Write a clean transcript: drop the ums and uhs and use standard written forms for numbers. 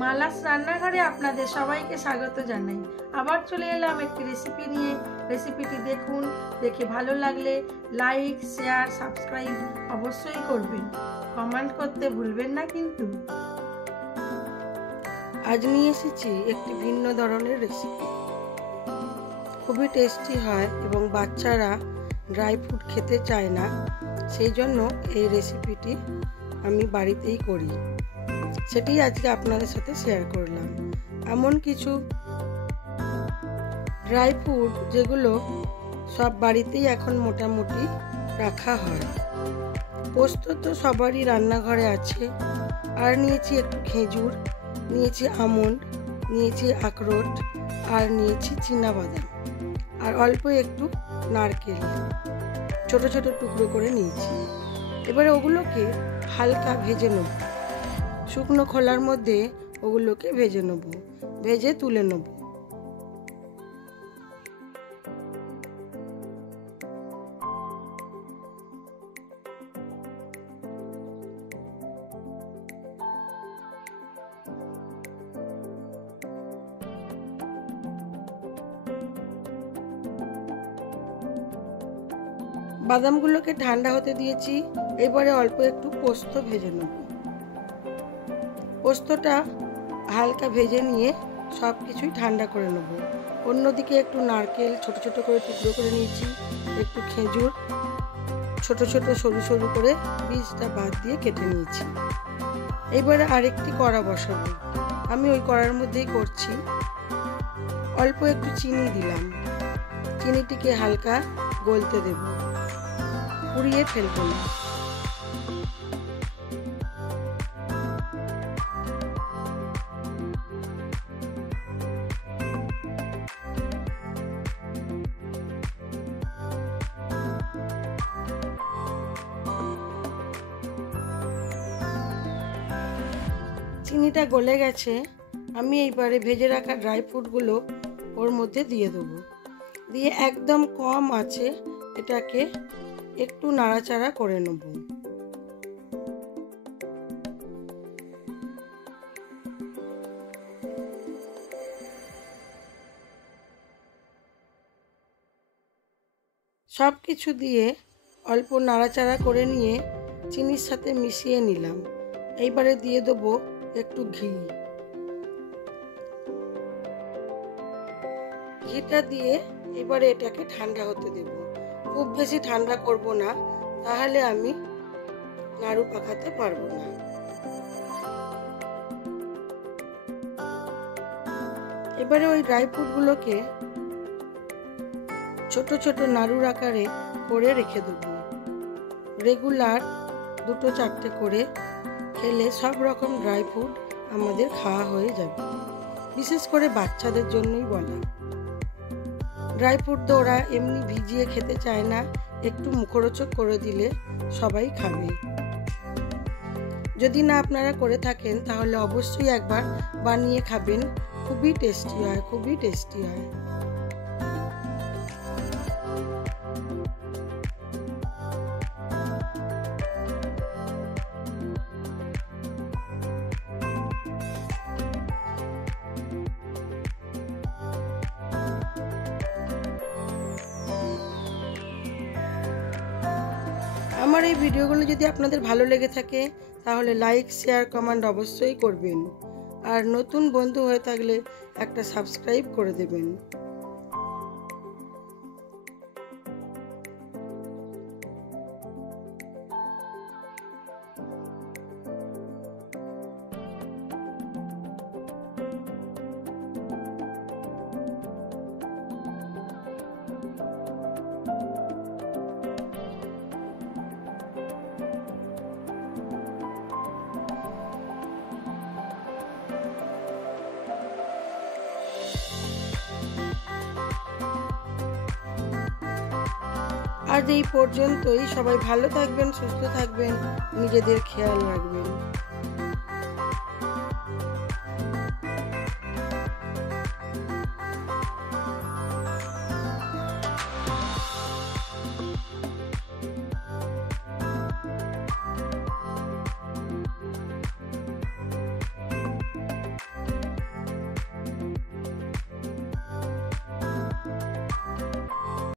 মালাস রান্নাঘরে আপনাদের সবাইকে স্বাগত জানাই। আবার চলে এলাম একটি রেসিপি নিয়ে। রেসিপিটি দেখুন, দেখে ভালো লাগলে লাইক, শেয়ার, সাবস্ক্রাইব অবশ্যই করবেন। কমেন্ট করতে ভুলবেন না কিন্তু। আজ নিয়ে এসেছি একটি ভিন্ন ধরনের রেসিপি। খুবই টেস্টি হয় এবং বাচ্চারা ড্রাই ফ্রুট খেতে চায় না, সেই জন্য এই রেসিপিটি আমি বাড়িতেই করি। সেটি আজকে আপনাদের সাথে শেয়ার করলাম। এমন কিছু ড্রাই ফ্রুট যেগুলো সব বাড়িতেই এখন মোটামুটি রাখা হয়। পোস্ত তো সবারই রান্নাঘরে আছে। আর নিয়েছি একটু খেজুর, নিয়েছি আমন্ড, নিয়েছি আখরোট, আর নিয়েছি চীনাবাদাম, আর অল্প একটু নারকেল ছোট ছোট টুকরো করে নিয়েছি। এবারে ওগুলোকে হালকা ভেজে নেব। শুকনো খোলার মধ্যে ওগুলোকে ভেজে নেব, ভেজে তুলে নেব। বাদামগুলোকে ঠান্ডা হতে দিয়েছি। এবারে অল্প একটু পোস্ত ভেজে নেব। পোস্তটা হালকা ভেজে নিয়ে সব কিছুই ঠান্ডা করে নেব। অন্যদিকে একটু নারকেল ছোট ছোট করে টুকরো করে নিয়েছি, একটু খেজুর ছোট ছোট সরু সরু করে বীজটা বাদ দিয়ে কেটে নিয়েছি। এবারে আরেকটি কড়া বসাবো। আমি ওই কড়ার মধ্যেই করছি। অল্প একটু চিনি দিলাম। চিনিটিকে হালকা গলতে দেব, পুড়িয়ে ফেলবো না। চিনিটা গলে গেছে। আমি এইবারে ভেজে রাখা ড্রাই ফ্রুটগুলো ওর মধ্যে দিয়ে দেবো। দিয়ে একদম কম আছে এটাকে একটু নাড়াচাড়া করে নেব। সব কিছু দিয়ে অল্প নাড়াচাড়া করে নিয়ে চিনির সাথে মিশিয়ে নিলাম। এইবারে দিয়ে দেবো একটু ঘি। ঘিটা দিয়ে এবারে এটাকে ঠান্ডা হতে দেব। খুব বেশি ঠান্ডা করব না, তাহলে আমি নাড়ু পাকাতে পারবো না। এবারে ওই ড্রাই ফ্রুটগুলোকে ছোট ছোট নাড়ুর আকারে করে রেখে দেবো। রেগুলার 2-4টে করে খেলে সব রকম ড্রাই ফ্রুট আমাদের খাওয়া হয়ে যাবে। বিশেষ করে বাচ্চাদের জন্যই বলা। ড্রাই ফ্রুট তো ওরা এমনি ভিজিয়ে খেতে চায় না, একটু মুখরোচক করে দিলে সবাই খাবে। যদি না আপনারা করে থাকেন তাহলে অবশ্যই একবার বানিয়ে খাবেন। খুবই টেস্টি হয়, খুবই টেস্টি হয়। আমার এই ভিডিওগুলো যদি আপনাদের ভালো লেগে থাকে তাহলে লাইক, শেয়ার, কমেন্ট অবশ্যই করবেন। আর নতুন বন্ধু হয়ে থাকলে একটা সাবস্ক্রাইব করে দেবেন। আজ এই পর্যন্তই। সবাই ভালো থাকবেন, সুস্থ থাকবেন, নিজেদের খেয়াল রাখবেন।